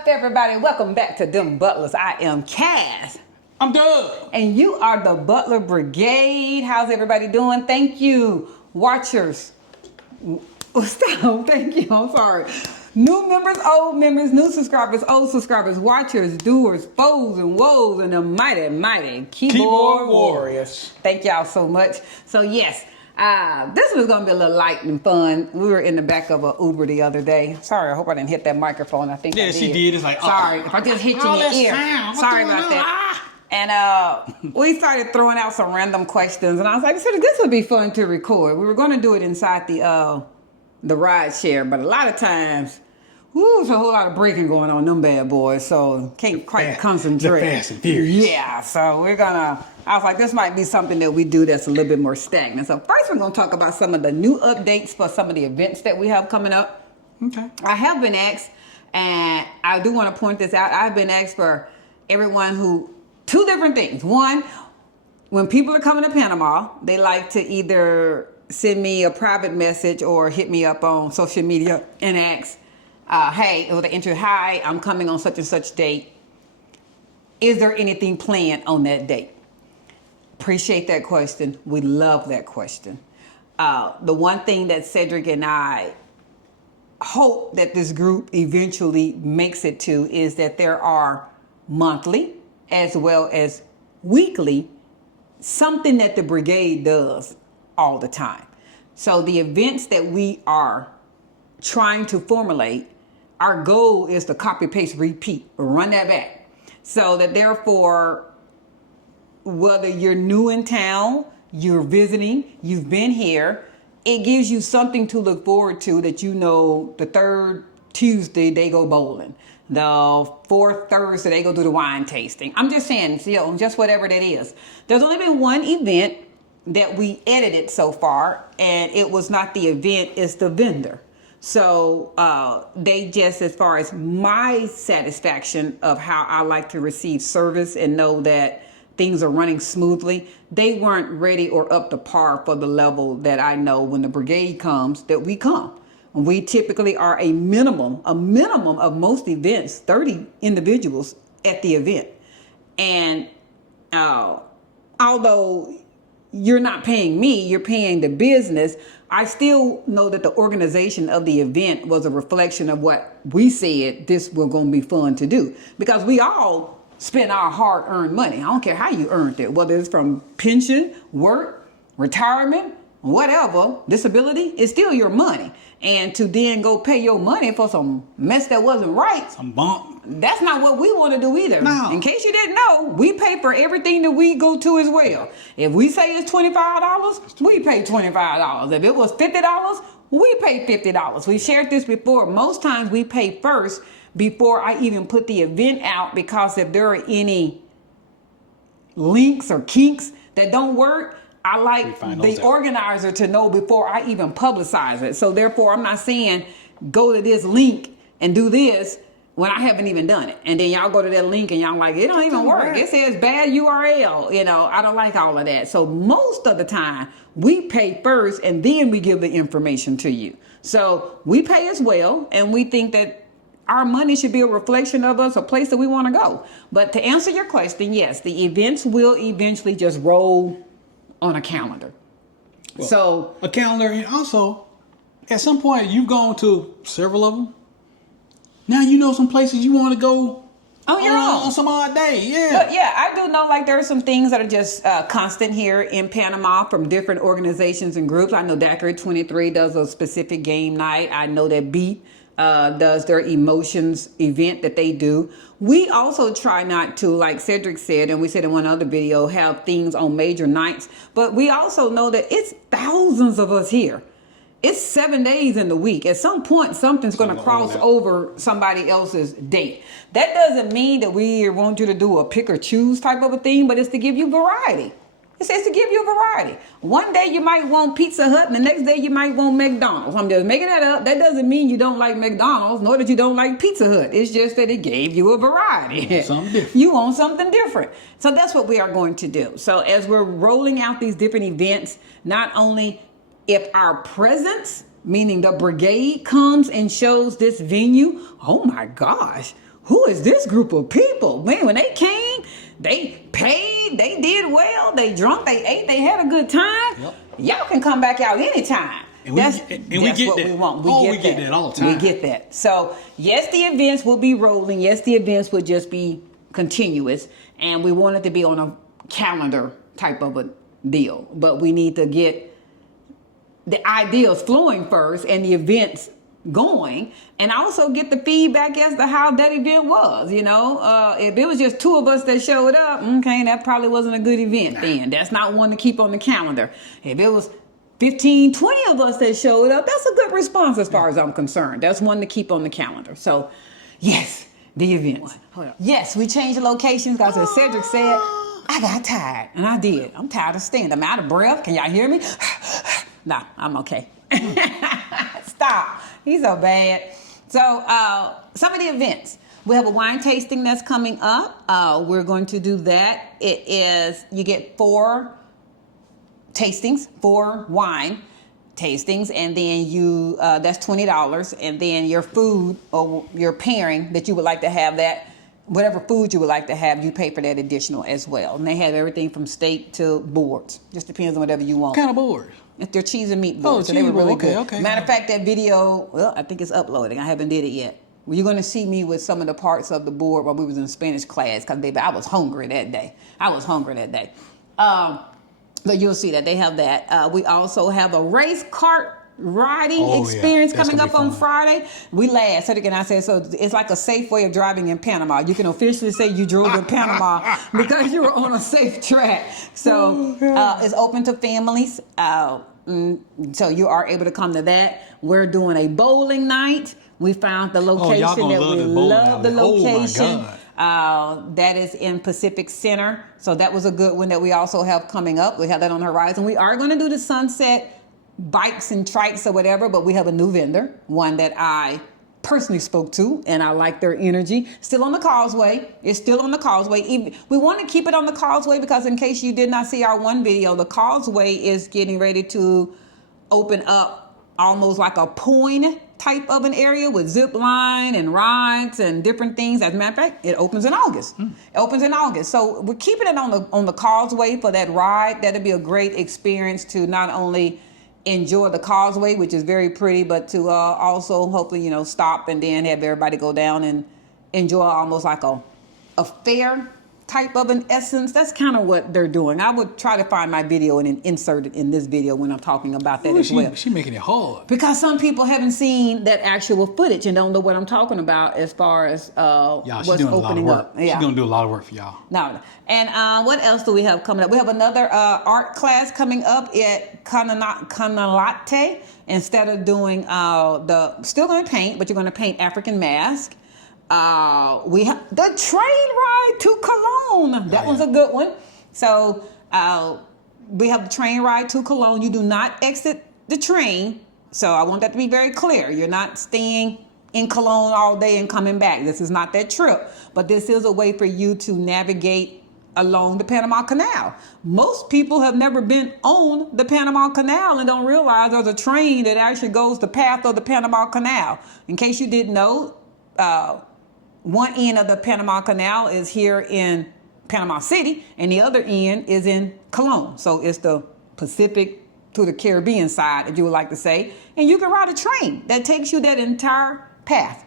up, everybody? Welcome back to DemButlers. I am Cass. I'm Doug. And you are the Butler Brigade. How's everybody doing? Thank you, watchers. Stop. Thank you. I'm sorry. New members, old members, new subscribers, old subscribers, watchers, doers, foes, and woes, and the mighty, mighty keyboard warriors. Thank y'all so much. So, yes. This was going to be a little light and fun. We were in the back of an Uber the other day. Sorry, I hope I didn't hit that microphone. I think I did. She did. It's like, sorry, if I just hit you in the ear. Sorry about that. And we started throwing out some random questions. And I was like, this would be fun to record. We were going to do it inside the ride share. But a lot of times, there's a whole lot of breaking going on them bad boys. So can't quite concentrate. The Fast and Furious. Yeah, so we're going to... I was like, this might be something that we do that's a little bit more stagnant. So first we're going to talk about some of the new updates for some of the events that we have coming up. Okay. I have been asked, and I do want to point this out, I've been asked for everyone who, two different things. One, when people are coming to Panama, they like to either send me a private message or hit me up on social media and ask, hey, with the entry, hi, I'm coming on such and such date. Is there anything planned on that date? Appreciate that question. We love that question. The one thing that Cedric and I hope that this group eventually makes it to is that there are monthly as well as weekly something that the brigade does all the time. So the events that we are trying to formulate, our goal is to copy, paste, repeat, run that back. So that therefore, whether you're new in town, you're visiting, you've been here, it gives you something to look forward to that you know the third Tuesday they go bowling. The fourth Thursday they go do the wine tasting. I'm just saying, just whatever that is. There's only been one event that we edited so far, and it was not the event, it's the vendor. So they just, as far as my satisfaction of how I like to receive service and know that things are running smoothly, they weren't ready or up to par for the level that I know when the brigade comes that we come. We typically are a minimum of most events, 30 individuals at the event. And although you're not paying me, you're paying the business, I still know that the organization of the event was a reflection of what we said this was going to be fun to do. Because we all spend our hard-earned money. I don't care how you earned it, whether it's from pension, work, retirement, whatever, disability, it's still your money. And to then go pay your money for some mess that wasn't right, some bump, that's not what we want to do either. No. In case you didn't know, we pay for everything that we go to as well. If we say it's $25, we pay $25. If it was $50, we pay $50. We shared this before. Most times we pay first before I even put the event out, because if there are any links or kinks that don't work, I like the organizer to know before I even publicize it. So therefore, I'm not saying go to this link and do this when I haven't even done it. And then y'all go to that link and y'all like, it don't even work. It says bad URL. I don't like all of that. So most of the time, we pay first and then we give the information to you. So we pay as well, and we think that our money should be a reflection of us, a place that we want to go. But to answer your question, yes, the events will eventually just roll on a calendar. Well, so a calendar, and also at some point you've gone to several of them. Now you know some places you want to go on your own on some odd day. Yeah. But yeah, I do know there are some things that are just constant here in Panama from different organizations and groups. I know Daiquiri 23 does a specific game night. I know that Beat does their emotions event that they do. We also try not to, like Cedric said, and we said in one other video, have things on major nights. But we also know that it's thousands of us here. It's 7 days in the week. At some point, something's going to cross over somebody else's date. That doesn't mean that we want you to do a pick or choose type of a thing, but it's to give you variety. It says to give you variety. One day you might want Pizza Hut, and the next day you might want McDonald's. I'm just making that up. That doesn't mean you don't like McDonald's, nor that you don't like Pizza Hut. It's just that it gave you a variety. Something different. You want something different. So that's what we are going to do. So as we're rolling out these different events, not only if our presence, meaning the brigade, comes and shows this venue, oh my gosh, who is this group of people? Man, when they came, they paid, they did well, they drunk, they ate, they had a good time. Yep. Y'all can come back out anytime. And that's we get what that. we want. We get that all the time. We get that. So yes, the events will be rolling. Yes, the events will just be continuous, and we want it to be on a calendar type of a deal. But we need to get the ideas flowing first and the events going, and also get the feedback as to how that event was. If it was just two of us that showed up, okay, that probably wasn't a good event then. That's not one to keep on the calendar. If it was 15, 20 of us that showed up, that's a good response as far as I'm concerned. That's one to keep on the calendar. So, yes, the events. Hold on. Yes, we changed the locations because as Cedric said, I got tired, and I did. I'm tired of standing. I'm out of breath. Can y'all hear me? Nah, I'm okay. Stop. He's so bad. So, some of the events. We have a wine tasting that's coming up. We're going to do that. You get 4 tastings, 4 wine tastings, and then that's $20, and then your food or your pairing that you would like to have, that whatever food you would like to have, you pay for that additional as well. And they have everything from steak to boards. Just depends on whatever you want. What kind of boards? It's their cheese and meat boards. Oh, so they were really okay, good. okay. Matter of fact, that video, well, I think it's uploading. I haven't did it yet. Well, you're going to see me with some of the parts of the board while we was in Spanish class, because baby, I was hungry that day. So you'll see that they have that. We also have a race cart riding experience coming up on Friday. We laughed. Cedric and I said, so it's like a safe way of driving in Panama. You can officially say you drove in Panama because you were on a safe track. So it's open to families. So you are able to come to that. We're doing a bowling night. We found the location that we love the location. Oh my God. That is in Pacific Center. So that was a good one that we also have coming up. We have that on the horizon. We are going to do the sunset bikes and trikes or whatever, but we have a new vendor, one that I personally spoke to, and I like their energy. Still on the causeway. It's still on the causeway. We want to keep it on the causeway because in case you did not see our one video, the causeway is getting ready to open up almost like a point type of an area with zip line and rides and different things. As a matter of fact, it opens in August. It opens in August. So we're keeping it on the causeway for that ride. That'll be a great experience to not only enjoy the causeway, which is very pretty, but to also hopefully, stop and then have everybody go down and enjoy almost like a fair type of an essence. That's kind of what they're doing. I would try to find my video and insert it in this video when I'm talking about that as well. She's making it hard. Because some people haven't seen that actual footage and don't know what I'm talking about as far as what's opening up. Yeah. She's going to do a lot of work for y'all. No. And what else do we have coming up? We have another art class coming up at Canalate. Instead of doing still going to paint, but you're going to paint African mask. We have the train ride to Cologne. That was a good one. So we have the train ride to Cologne. You do not exit the train. So I want that to be very clear. You're not staying in Cologne all day and coming back. This is not that trip. But this is a way for you to navigate along the Panama Canal. Most people have never been on the Panama Canal and don't realize there's a train that actually goes the path of the Panama Canal. In case you didn't know, one end of the Panama Canal is here in Panama City, and the other end is in Cologne. So it's the Pacific to the Caribbean side, if you would like to say. And you can ride a train that takes you that entire path.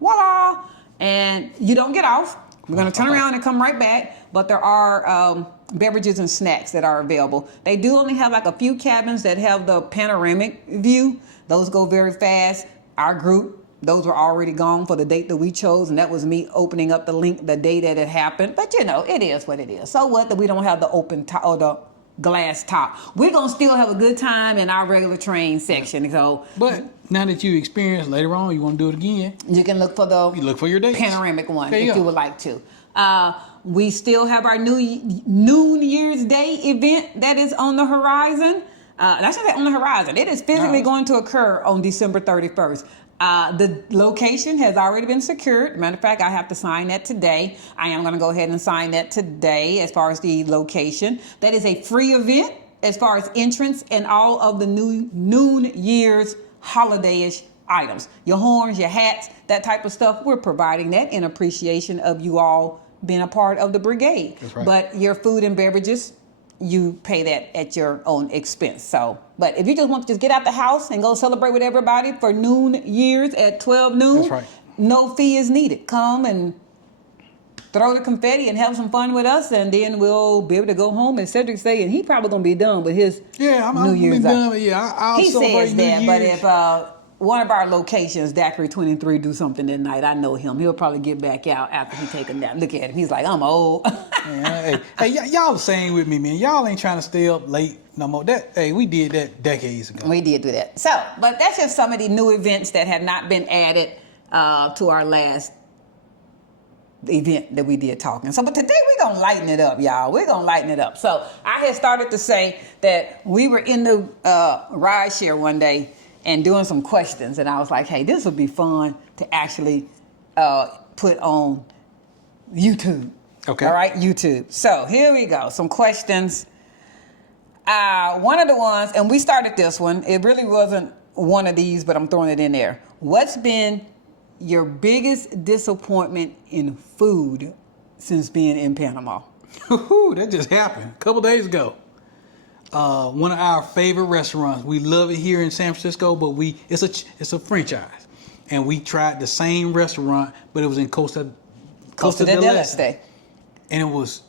Voila! And you don't get off. We're going to turn around and come right back. But there are beverages and snacks that are available. They do only have like a few cabins that have the panoramic view. Those go very fast. Our group, those were already gone for the date that we chose, and that was me opening up the link the day that it happened. But it is what it is. So what that we don't have the open top or the glass top. We're gonna still have a good time in our regular train section. So, but now that you experienced later on, you want to do it again. You can look for your dates. Panoramic one if you would like to. We still have our New Year's Day event that is on the horizon. That's not on the horizon. It is physically going to occur on December 31st. The location has already been secured. Matter of fact, I have to sign that today. I am going to go ahead and sign that today as far as the location. That is a free event as far as entrance and all of the New Year's holiday-ish items. Your horns, your hats, that type of stuff. We're providing that in appreciation of you all being a part of the brigade. That's right. But your food and beverages, you pay that at your own expense. So, but if you just want to just get out the house and go celebrate with everybody for noon years at 12 noon, That's right. No fee is needed. Come and throw the confetti and have some fun with us, and then we'll be able to go home. And Cedric say, and he probably gonna be done with his I'm New Year's. done. Yeah, I'll he celebrate says New that, Year's. but if one of our locations, Daiquiri 23, do something that night, I know him. He'll probably get back out after he take a nap. Look at him. He's like, I'm old. Man, hey, y'all the same with me, man. Y'all ain't trying to stay up late no more. We did that decades ago. We did do that. So, but that's just some of the new events that have not been added to our last event that we did talking. So, but today we're going to lighten it up, y'all. We're going to lighten it up. So, I had started to say that we were in the ride share one day and doing some questions, and I was like, hey, this would be fun to actually put on YouTube. Okay. All right, YouTube. So, here we go. Some questions. One of the ones, and we started this one, it really wasn't one of these, but I'm throwing it in there. What's been your biggest disappointment in food since being in Panama? That just happened a couple days ago. One of our favorite restaurants. We love it here in San Francisco, but it's a franchise, and we tried the same restaurant, but it was in Costa del Este, and it was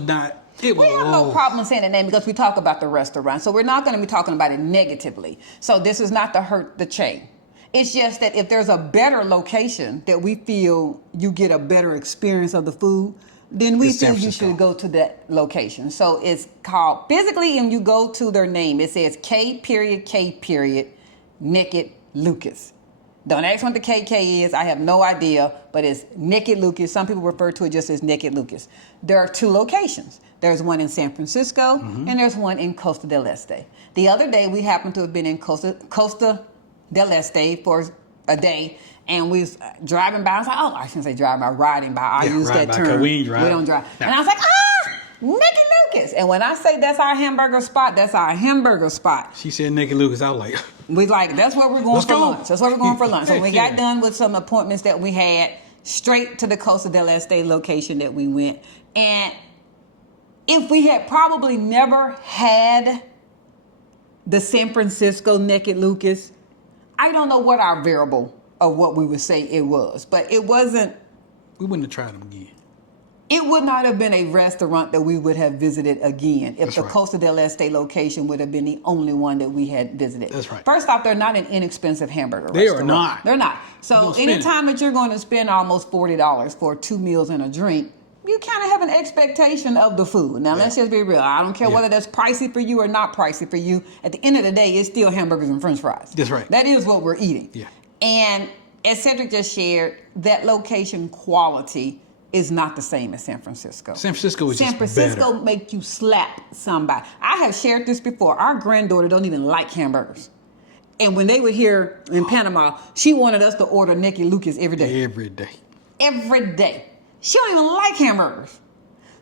not. We have no problem saying the name because we talk about the restaurant, so we're not going to be talking about it negatively. So this is not to hurt the chain. It's just that if there's a better location that we feel you get a better experience of the food, then we feel you should go to that location. So it's called, physically, and you go to their name, it says K. Naked Lucas. Don't ask what the KK is. I have no idea, but it's Naked Lucas. Some people refer to it just as Naked Lucas. There are two locations. There's one in San Francisco, and there's one in Costa del Este. The other day, we happened to have been in Costa del Este for a day, and we was driving by. I was like, I shouldn't say driving by, riding by. I use that term. We don't drive. No. And I was like, Naked Lucas. And when I say that's our hamburger spot, that's our hamburger spot. She said Naked Lucas. I was like, we like, that's where we're going for lunch. That's where we're going for lunch. So we got done with some appointments that we had, straight to the Costa del Este location that we went. And if we had probably never had the San Francisco Naked Lucas, I don't know what our variable of what we would say it was, but it wasn't. We wouldn't have tried them again. It would not have been a restaurant that we would have visited again if the Costa del Este location would have been the only one that we had visited. That's right. First off, they're not an inexpensive hamburger They restaurant. are not. They're not. So anytime that you're going to spend almost $40 for 2 meals and a drink, you kind of have an expectation of the food. Now, let's just be real. I don't care whether that's pricey for you or not pricey for you. At the end of the day, it's still hamburgers and french fries. That's right. That is what we're eating. Yeah. And as Cedric just shared, that location quality is not the same as San Francisco. San Francisco is San just Francisco better. make you slap somebody. I have shared this before. Our granddaughter don't even like hamburgers. And when they were here in Panama, she wanted us to order Naked Lucas every day. Every day. Every day. She don't even like hamburgers.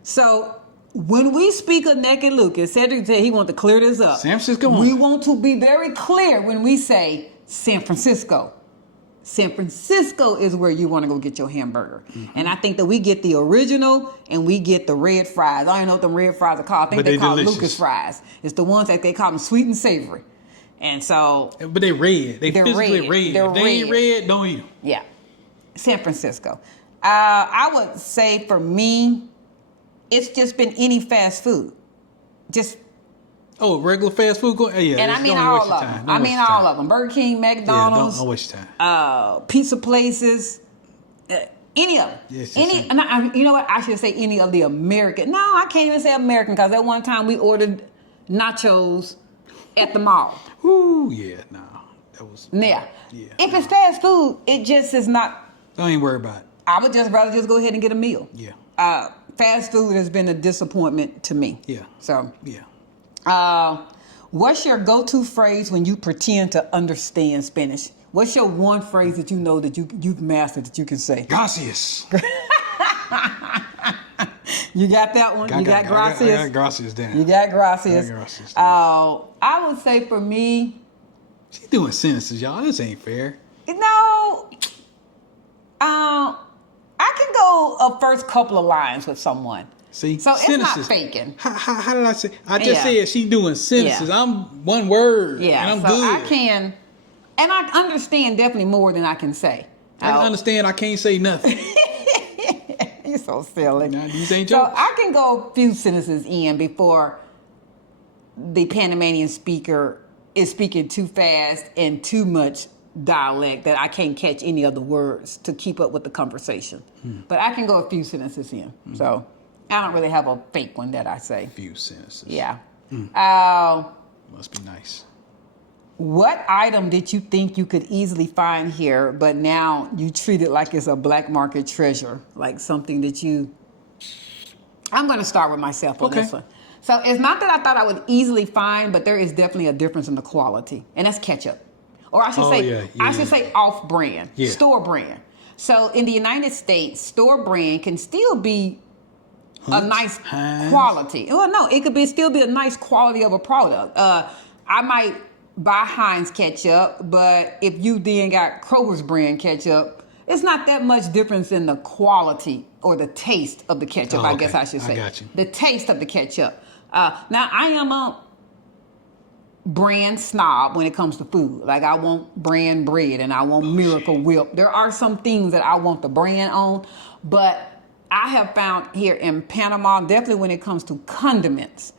So when we speak of Naked Lucas, Cedric said he wanted to clear this up. San Francisco. We want to be very clear when we say San Francisco. San Francisco is where you want to go get your hamburger. And I think that we get the original and we get the red fries. I don't even know what them red fries are called. I think they're called delicious. Lucas fries. It's the ones that they call them sweet and savory. And so... But they're red. They're physically red. They're if they ain't red, don't eat them. Yeah. San Francisco. I would say for me, it's just been any fast food. Just... Oh, regular fast food? Yeah, and I mean all of them. I mean all of them. Burger King, McDonald's. Don't waste your time. Pizza places. Any of them. Yes, any. And you know what? I should say any of the American. No, I can't even say American because at one time we ordered nachos at the mall. Ooh, yeah, no. That was... Yeah. Yeah. If it's fast food, it just is not... Don't even worry about it. I would just rather just go ahead and get a meal. Yeah. Fast food has been a disappointment to me. Yeah. So... Yeah. What's your go-to phrase when you pretend to understand Spanish? What's your one phrase that you know that you've mastered that you can say? Gracias. You got that one? You got gracias? I got gracias down. You got gracias. I got gracias down. I would say for me... She's doing sentences, y'all. This ain't fair. I can go a first couple of lines with someone. See, so sentences. It's not faking. How did I say? I just said she's doing sentences. Yeah. I'm one word. Yeah, and I'm so good. I can, and I understand definitely more than I can say. I can understand. I can't say nothing. You're so silly. Nah, these ain't jokes. So I can go a few sentences in before the Panamanian speaker is speaking too fast and too much dialect that I can't catch any of the words to keep up with the conversation. But I can go a few sentences in. So I don't really have a fake one that I say. A few sentences. Yeah. Must be nice. What item did you think you could easily find here, but now you treat it like it's a black market treasure, like something that you... I'm going to start with myself on this one. So it's not that I thought I would easily find, but there is definitely a difference in the quality, and that's ketchup. Or I should say off-brand, store brand. So in the United States, store brand can still be a nice quality. Well, no, it could still be a nice quality of a product. I might buy Heinz ketchup, but if you then got Kroger's brand ketchup, it's not that much difference in the quality or the taste of the ketchup, I guess I should say. I got you. The taste of the ketchup. Now, I am a brand snob when it comes to food. Like, I want brand bread and I want Miracle Whip. There are some things that I want the brand on, but I have found here in Panama, definitely when it comes to condiments,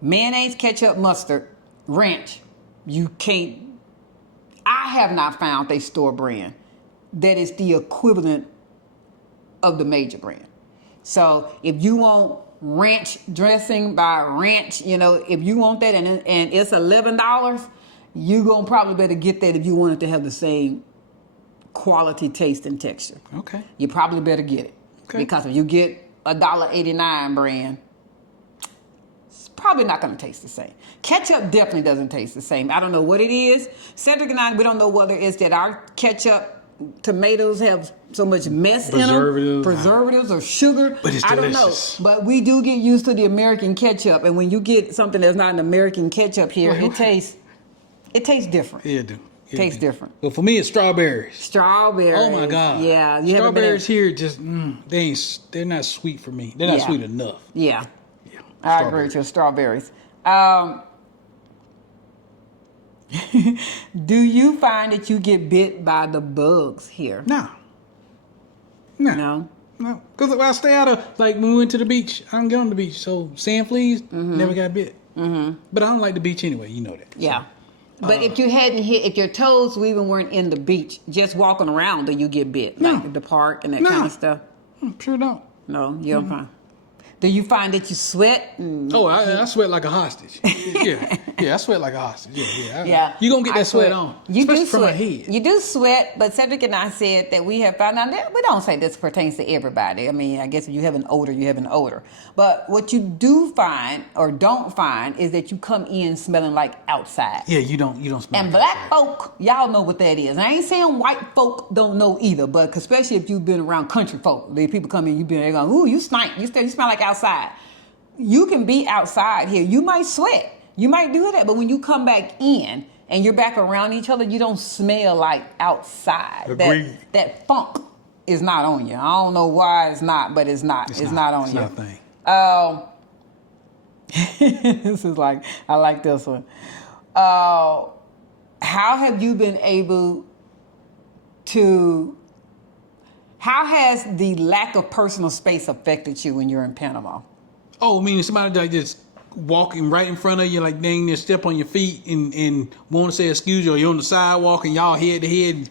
mayonnaise, ketchup, mustard, ranch, I have not found a store brand that is the equivalent of the major brand. So if you want ranch dressing by Ranch, if you want that and it's $11, you're going to probably better get that if you want it to have the same quality, taste, and texture. Okay. You probably better get it. Okay. Because if you get a $1.89 brand, it's probably not going to taste the same. Ketchup definitely doesn't taste the same. I don't know what it is. Cedric and I, we don't know whether it's that our ketchup tomatoes have so much mess in them, preservatives or sugar. But it's delicious. I don't know. But we do get used to the American ketchup, and when you get something that's not an American ketchup here, it tastes different. Yeah, it do. Tastes different. Well, for me, it's strawberries. Strawberries. Oh my God. Yeah, strawberries here just they're not sweet for me. They're not sweet enough. Yeah. I agree with you. Strawberries. Do you find that you get bit by the bugs here? No. Because I stay out of, like, when we went to the beach, I don't get on the beach. So sand fleas, never got bit. Mm-hmm. But I don't like the beach anyway. You know that. Yeah. So, but if your toes even weren't in the beach, just walking around, do you get bit? Like the park and that kind of stuff? Sure don't. No, you don't find. Do you find that you sweat? I sweat like a hostage. I sweat like a hostage. Yeah. You gonna get that sweat on, especially from my head. You do sweat, but Cedric and I said that we have found out that we don't say this pertains to everybody. I mean, I guess if you have an odor, you have an odor. But what you do find or don't find is that you come in smelling like outside. Yeah, you don't smell. And like black outside. folk, y'all know what that is. I ain't saying white folk don't know either, but especially if you've been around country folk, the people come in, they're going, ooh, you stink. You smell like outside. You can be outside here. You might sweat. You might do that. But when you come back in and you're back around each other, you don't smell like outside. Agreed. That funk is not on you. I don't know why it's not, but it's not. It's not on you. It's not a thing. This is like, I like this one. How have you been able to... How has the lack of personal space affected you when you're in Panama? Oh, I mean, somebody like just walking right in front of you, like dang near step on your feet and want to say excuse you, or you're on the sidewalk and y'all head to head, and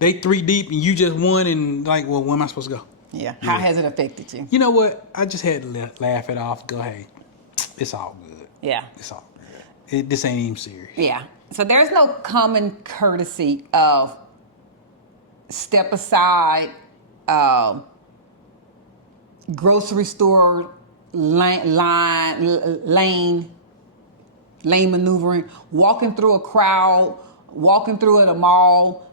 they 3 deep and you just one, and like, well, where am I supposed to go? Yeah. How has it affected you? You know what? I just had to laugh it off. Go, hey, it's all good. Yeah. It's all good. This ain't even serious. Yeah. So there's no common courtesy of step aside, grocery store lane maneuvering, walking through a crowd, walking through at a mall,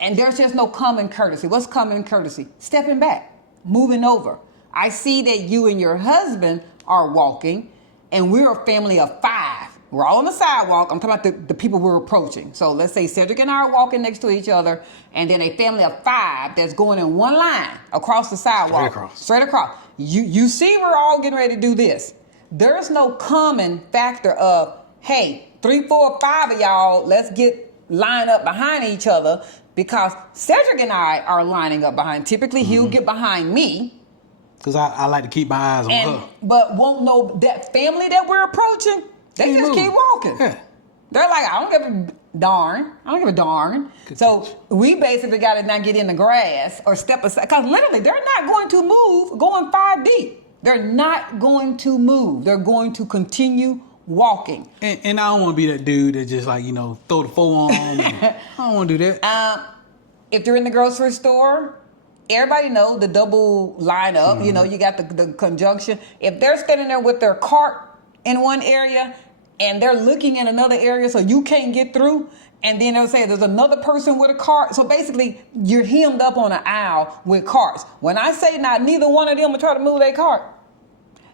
and there's just no common courtesy. What's common courtesy? Stepping back, moving over. I see that you and your husband are walking, and we're a family of 5, We're all on the sidewalk. I'm talking about the people we're approaching. So let's say Cedric and I are walking next to each other, and then a family of 5 that's going in one line across the sidewalk. Straight across. You see we're all getting ready to do this. There's no common factor of, hey, 3, 4, 5 of y'all, let's get lined up behind each other, because Cedric and I are lining up behind. Typically, he'll get behind me. Because I like to keep my eyes on her. But won't know that family that we're approaching, they just keep walking. Yeah. They're like, I don't give a darn. I don't give a darn. Good So catch. we basically got to not get in the grass or step aside. Because literally, they're not going to move going 5 deep. They're not going to move. They're going to continue walking. And I don't want to be that dude that just like, throw the forearm. I don't want to do that. If you're in the grocery store, everybody knows the double lineup. You got the conjunction. If they're standing there with their cart in one area and they're looking in another area so you can't get through, and then they'll say there's another person with a cart. So basically, you're hemmed up on an aisle with carts. When I say neither one of them will try to move their cart.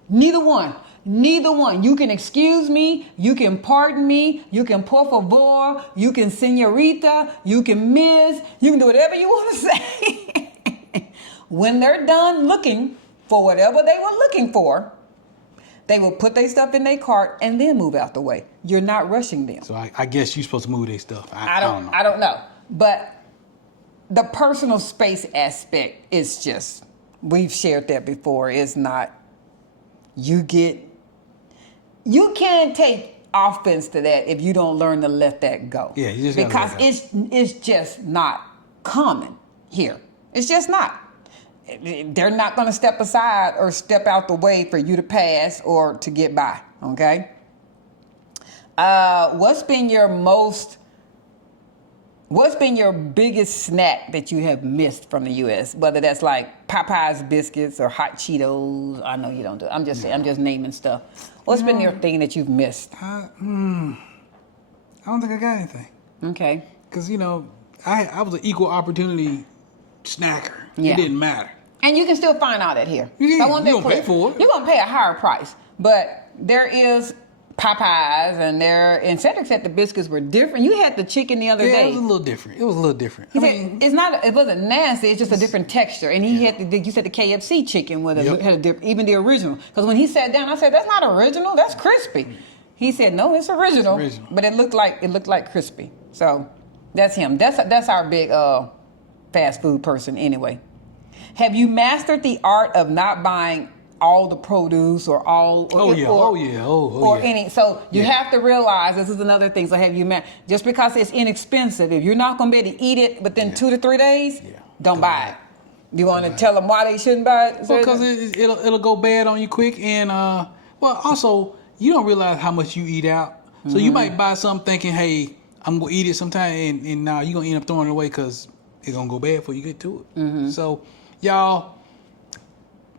Neither one. You can excuse me. You can pardon me. You can por favor. You can señorita. You can miss. You can do whatever you want to say. When they're done looking for whatever they were looking for, they will put their stuff in their cart and then move out the way. You're not rushing them. So I guess you're supposed to move their stuff. I don't know. But the personal space aspect is just, we've shared that before, is not, you can't take offense to that if you don't learn to let that go. Yeah, you just gotta because let it go. it's just not common here. It's just not. They're not going to step aside or step out the way for you to pass or to get by. Okay. What's been your biggest snack that you have missed from the U.S.? Whether that's like Popeye's biscuits or hot Cheetos. I know you don't do it. I'm just naming stuff. What's been your thing that you've missed? I don't think I got anything. Okay. Because, I was an equal opportunity snacker. Yeah. It didn't matter. And you can still find out that here. You don't pay for it. You're going to pay a higher price. But there is Popeyes, and Cedric said the biscuits were different. You had the chicken the other day. Yeah, it was a little different. He said it wasn't nasty. It's just a different texture. And he had you said the KFC chicken with even the original. Because when he sat down, I said, that's not original. That's crispy. He said, no, it's original. But it looked like crispy. So that's him. That's our big fast food person anyway. Have you mastered the art of not buying all the produce or all? Any. So you have to realize this is another thing. So have you just because it's inexpensive, if you're not going to be able to eat it within 2 to 3 days, don't buy it. You want to tell them why they shouldn't buy it? Well, because it'll go bad on you quick, and also you don't realize how much you eat out. So you might buy something thinking, hey, I'm gonna eat it sometime, and now you're gonna end up throwing it away because it's gonna go bad before you get to it. So y'all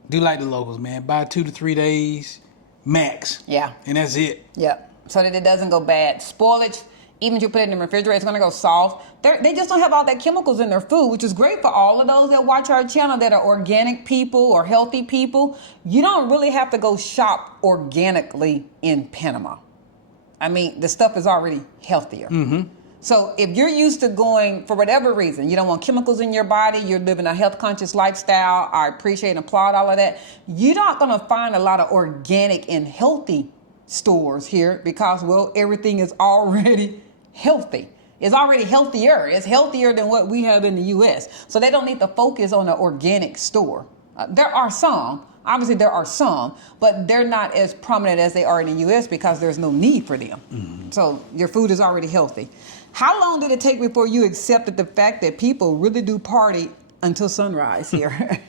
do like the locals, man. Buy 2 to 3 days max. Yeah. And that's it. Yep. So that it doesn't go bad. Spoilage, even if you put it in the refrigerator, it's gonna go soft. They just don't have all that chemicals in their food, which is great for all of those that watch our channel that are organic people or healthy people. You don't really have to go shop organically in Panama. I mean, the stuff is already healthier. So if you're used to going, for whatever reason, you don't want chemicals in your body, you're living a health conscious lifestyle, I appreciate and applaud all of that, you're not going to find a lot of organic and healthy stores here because, well, everything is already healthy. It's already healthier. It's healthier than what we have in the U.S. So they don't need to focus on an organic store. There are some. Obviously, there are some, but they're not as prominent as they are in the U.S. because there's no need for them. So your food is already healthy. How long did it take before you accepted the fact that people really do party until sunrise here?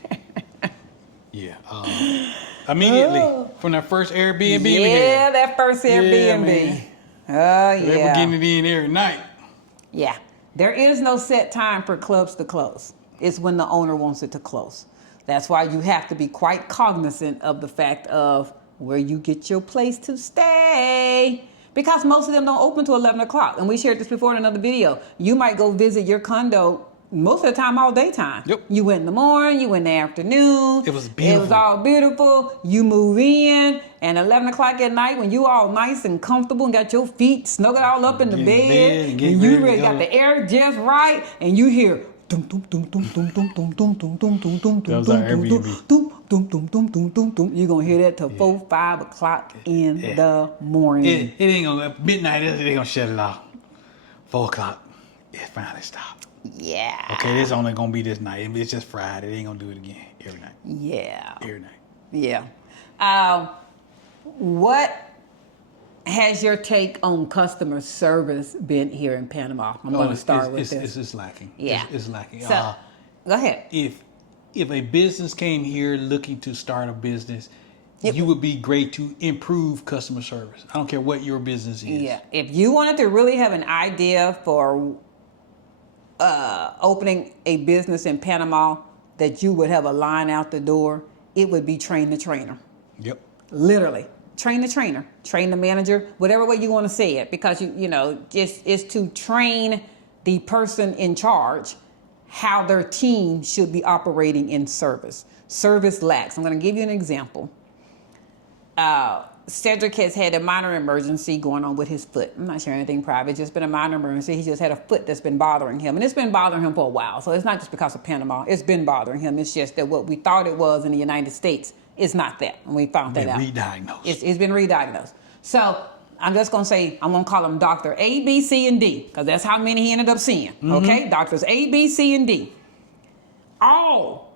Immediately from that first Airbnb we had. Yeah, that first Airbnb. Man. Oh, yeah. They were getting it in every night. Yeah. There is no set time for clubs to close. It's when the owner wants it to close. That's why you have to be quite cognizant of the fact of where you get your place to stay. Because most of them don't open till 11 o'clock. And we shared this before in another video. You might go visit your condo most of the time all daytime. Yep. You went in the morning, you went in the afternoon. It was beautiful. It was all beautiful. You move in, and 11 o'clock at night when you all nice and comfortable and got your feet snuggled all up in the bed, and you really got the air just right, and you hear dum dum dum dum dum dum dum dum dum dum dum dum dum That was our Airbnb. dum dum dum dum dum dum dum. You're gonna hear that till 4, 5 o'clock in the morning. It ain't gonna midnight. It ain't gonna shut it off. 4 o'clock. It finally stopped. Yeah. Okay, it's only gonna be this night. It's just Friday. It ain't gonna do it again every night. Yeah. Every night. Yeah. What has your take on customer service been here in Panama? I'm going to start with this. It's lacking. Yeah. It's lacking. So, go ahead. If a business came here looking to start a business, you would be great to improve customer service. I don't care what your business is. Yeah. If you wanted to really have an idea for opening a business in Panama that you would have a line out the door, it would be train the trainer. Yep. Literally. Train the trainer, train the manager, whatever way you want to say it, because you know, just is to train the person in charge how their team should be operating in service. Service lacks. I'm going to give you an example. Cedric has had a minor emergency going on with his foot. I'm not sharing anything private, just been a minor emergency. He just had a foot that's been bothering him, and it's been bothering him for a while. So it's not just because of Panama. It's been bothering him. It's just that what we thought it was in the United States is not that, and we found that out. Re-diagnosed. It's been re-diagnosed. So I'm just going to say, I'm going to call them Dr. A, B, C, and D, because that's how many he ended up seeing. Mm-hmm. Okay? Doctors A, B, C, and D. All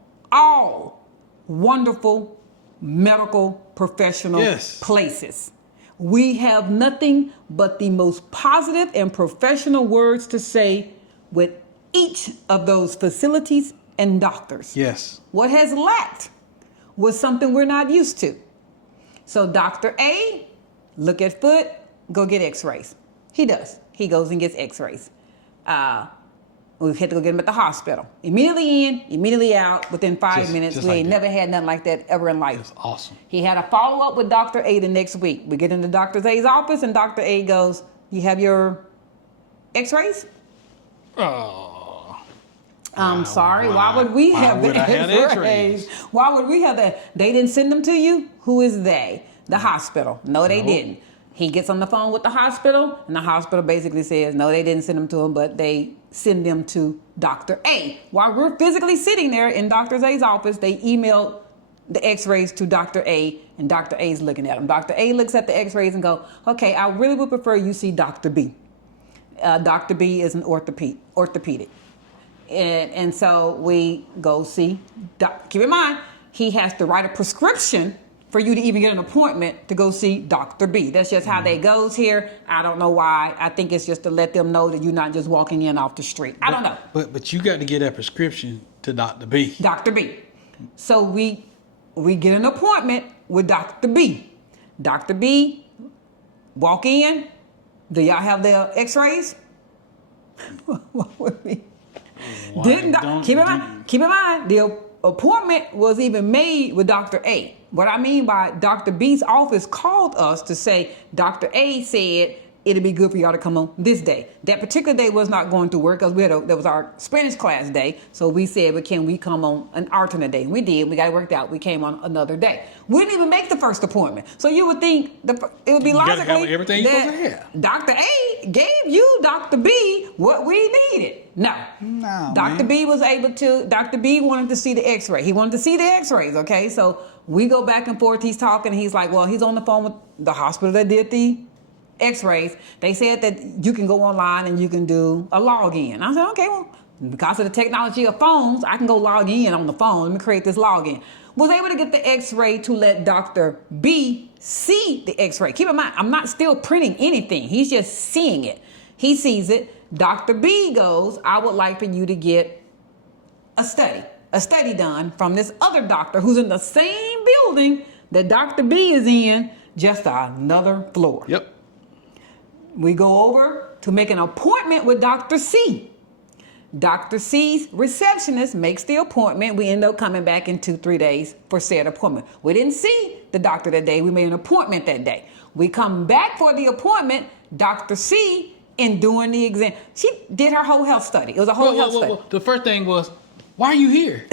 wonderful medical professional places. We have nothing but the most positive and professional words to say with each of those facilities and doctors. Yes. What has lacked was something we're not used to. So Dr. A, look at foot, go get x-rays. He does. He goes and gets x-rays. We had to go get him at the hospital. Immediately in, immediately out, within 5 minutes. We ain't never had nothing like that ever in life. That's awesome. He had a follow-up with Dr. A the next week. We get into Dr. A's office, and Dr. A goes, you have your x-rays? Oh. I'm sorry. Why would we have the x-rays? Why would we have that? They didn't send them to you? Who is they? The hospital. No, they didn't. He gets on the phone with the hospital, and the hospital basically says, no, they didn't send them to him, but they send them to Dr. A. While we're physically sitting there in Dr. A's office, they emailed the x-rays to Dr. A, and Dr. A's looking at them. Dr. A looks at the x-rays and go, okay, I really would prefer you see Dr. B. Dr. B is an orthopedic. And so we go see, keep in mind, he has to write a prescription for you to even get an appointment to go see Dr. B. That's just how that goes here. I don't know why. I think it's just to let them know that you're not just walking in off the street. I don't know. But you got to get that prescription to Dr. B. Dr. B. So we get an appointment with Dr. B. Dr. B, walk in. Do y'all have the x-rays? What would be? Keep in mind, the appointment was even made with Dr. A. What I mean by Dr. B's office called us to say, Dr. A said it'd be good for y'all to come on this day. That particular day was not going to work because that was our Spanish class day. So we said, but can we come on an alternate day? And we did. We got it worked out. We came on another day. We didn't even make the first appointment. So you would think it would be logically everything you're supposed to have. Dr. A gave you, Dr. B, what we needed. No, Dr. Man. B was able to, Dr. B wanted to see the x-ray. He wanted to see the x-rays, okay? So we go back and forth. He's talking. He's like, well, he's on the phone with the hospital that did the x-rays. They said that you can go online and you can do a login. I said, okay, well, because of the technology of phones, I can go log in on the phone. Let me create this login. Was able to get the x-ray to let Dr. B see the x-ray. Keep in mind, I'm not still printing anything. He's just seeing it. He sees it. Dr. B goes, I would like for you to get a study done from this other doctor who's in the same building that Dr. B is in, just another floor. Yep. We go over to make an appointment with Dr. C. Dr. C's receptionist makes the appointment. We end up coming back in 2-3 days for said appointment. We didn't see the doctor that day. We made an appointment that day. We come back for the appointment. Dr. C in doing the exam. She did her whole health study. It was a whole health study. The first thing was, why are you here?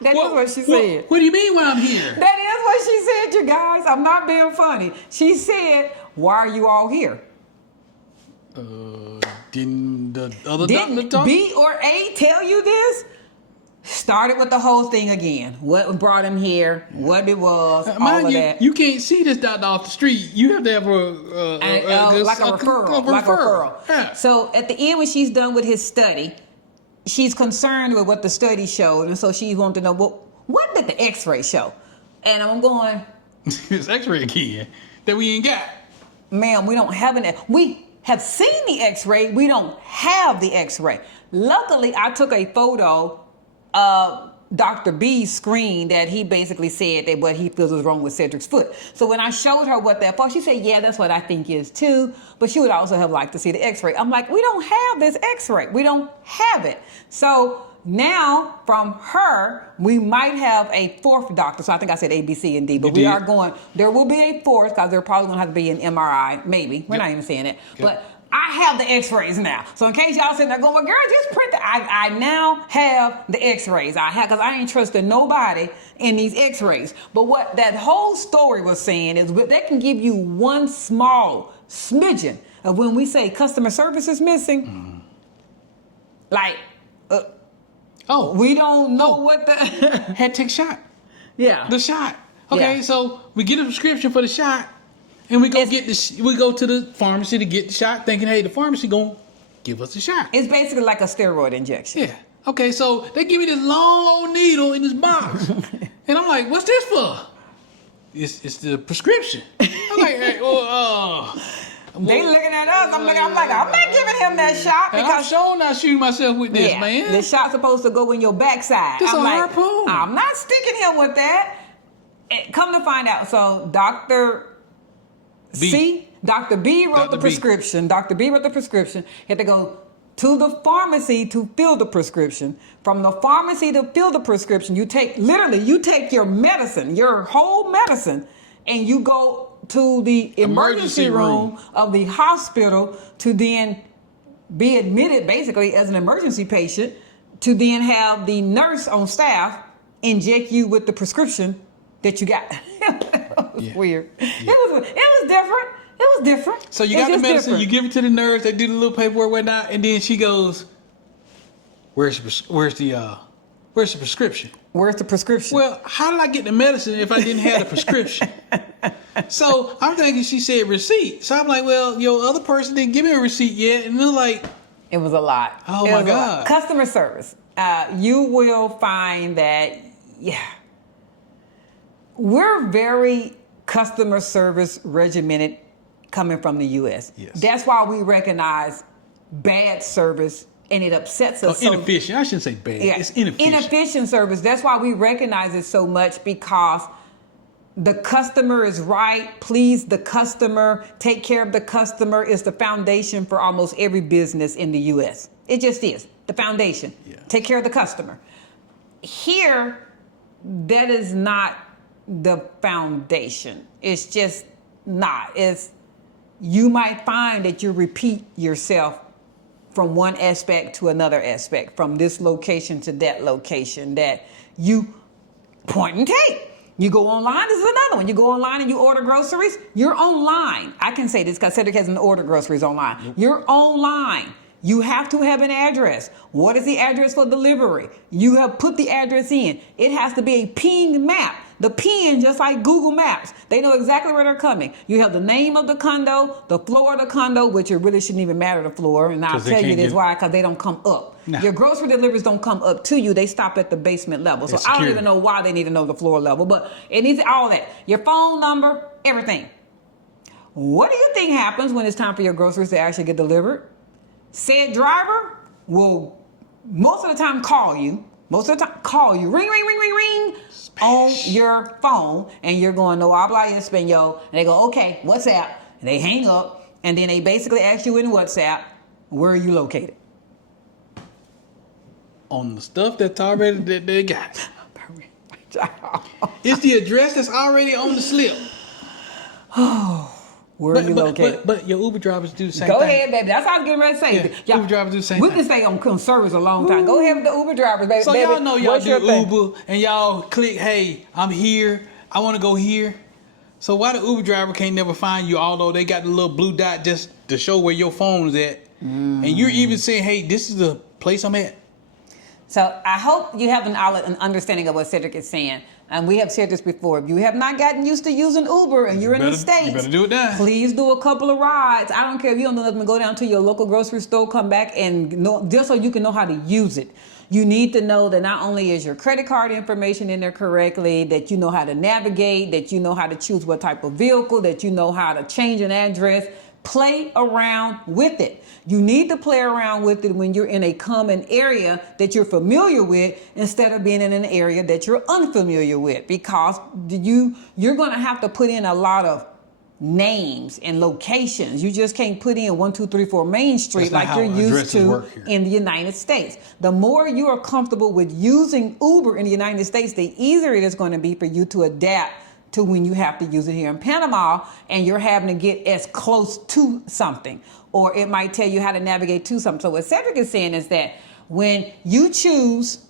That is what she said. What do you mean when I'm here? That is what she said, you guys. I'm not being funny. She said, why are you all here? Didn't the other doctor Didn't talk? B or A tell you this? Started with the whole thing again. What brought him here? What it was? All of that. You can't see this doctor off the street. You have to have a referral. Yeah. So at the end, when she's done with his study, she's concerned with what the study showed, and so she wanted to know, well, what did the X-ray show? And I'm going, It's X-ray again that we ain't got. ma'am, we don't have an. We have seen the X-ray. We don't have the X-ray. Luckily, I took a photo of Dr. B's screen that he basically said that what he feels was wrong with Cedric's foot. So when I showed her what that was, she said, yeah, that's what I think is too. But she would also have liked to see the X-ray. I'm like, we don't have this X-ray. We don't have it. So now from her, we might have a fourth doctor. So I think I said A, B, C, and D. But we are going, there will be a fourth because they're probably going to have to be an MRI. Maybe. We're not even saying it. But I have the X-rays now. So in case y'all sitting there going, well, girl, just print it. I now have the X-rays. Because I ain't trusting nobody in these X-rays. But what that whole story was saying is they can give you one small smidgen of when we say customer service is missing. Like, we don't know what the... Had to take a shot. Yeah. The shot. Okay, so we get a prescription for the shot. And we go we go to the pharmacy to get the shot, thinking, hey, the pharmacy gonna give us the shot. It's basically like a steroid injection. Yeah. Okay, so they give me this long old needle in this box, and I'm like, what's this for? It's the prescription. I'm like, hey, they looking at us. I'm like, I'm not giving him that shot and because I'm sure not shooting myself with this, man. The shot's supposed to go in your backside. This I'm a like, harpoon. I'm not sticking him with that. And come to find out, so Dr. B wrote the prescription. Dr. B wrote the prescription. He had to go to the pharmacy to fill the prescription. From the pharmacy to fill the prescription, you take your medicine, your whole medicine, and you go to the emergency room of the hospital to then be admitted basically as an emergency patient, to then have the nurse on staff inject you with the prescription that you got. It was weird. Yeah. It was different. It was different. So you got the medicine, you give it to the nurse, they do the little paperwork, whatnot, and then she goes, "Where's the prescription?" Where's the prescription? Well, how did I get the medicine if I didn't have the prescription? So I'm thinking she said receipt. So I'm like, well, your other person didn't give me a receipt yet, and they're like, it was a lot. Oh my God. Customer service. You will find that, we're very customer service regimented coming from the U.S. Yes. That's why we recognize bad service and it upsets us. Inefficient. I shouldn't say bad. Yeah. It's inefficient. Inefficient service. That's why we recognize it so much, because the customer is right. Please the customer. Take care of the customer is the foundation for almost every business in the U.S. It just is. The foundation. Yeah. Take care of the customer. Here, that is not the foundation. It's just not. You might find that you repeat yourself from one aspect to another aspect, from this location to that location, that you point and take. You go online, this is another one. You go online and you order groceries, you're online. I can say this because Cedric hasn't ordered groceries online. Nope. You're online. You have to have an address. What is the address for delivery? You have put the address in. It has to be a ping map. The pin, just like Google Maps, they know exactly where they're coming. You have the name of the condo, the floor of the condo, which it really shouldn't even matter the floor. And I'll tell you this why, because they don't come up. No. Your grocery deliveries don't come up to you. They stop at the basement level. So I don't even know why they need to know the floor level, but it needs all that. Your phone number, everything. What do you think happens when it's time for your groceries to actually get delivered? Said driver will most of the time call you. Ring, ring, ring, ring, ring on your phone. And you're going, no habla español. And they go, okay, WhatsApp. And they hang up. And then they basically ask you in WhatsApp, where are you located? On the stuff that's already that they got. It's the address that's already on the slip. where are you located. But your Uber drivers do the same Go thing. ahead, baby. That's what I was getting ready to say. Yeah, Uber drivers do the same we thing. can stay on service a long time. Go ahead with the Uber drivers, baby. So baby, y'all know y'all what's do your thing? Uber and y'all click, hey, I'm here. I want to go here. So why the Uber driver can't never find you, although they got the little blue dot just to show where your phone's at? And you're even saying, hey, this is the place I'm at. So I hope you have an understanding of what Cedric is saying. And we have said this before. If you have not gotten used to using Uber and you're in the States, you better do it now. Please do a couple of rides. I don't care if you don't know nothing, go down to your local grocery store, come back, and know, just so you can know how to use it. You need to know that not only is your credit card information in there correctly, that you know how to navigate, that you know how to choose what type of vehicle, that you know how to change an address. Play around with it. You need to play around with it when you're in a common area that you're familiar with instead of being in an area that you're unfamiliar with, because you're going to have to put in a lot of names and locations. You just can't put in 1-2-3-4 Main Street like you're used to in the United States. The more you are comfortable with using Uber in the United States, the easier it is going to be for you to adapt to when you have to use it here in Panama and you're having to get as close to something, or it might tell you how to navigate to something. So what Cedric is saying is that when you choose,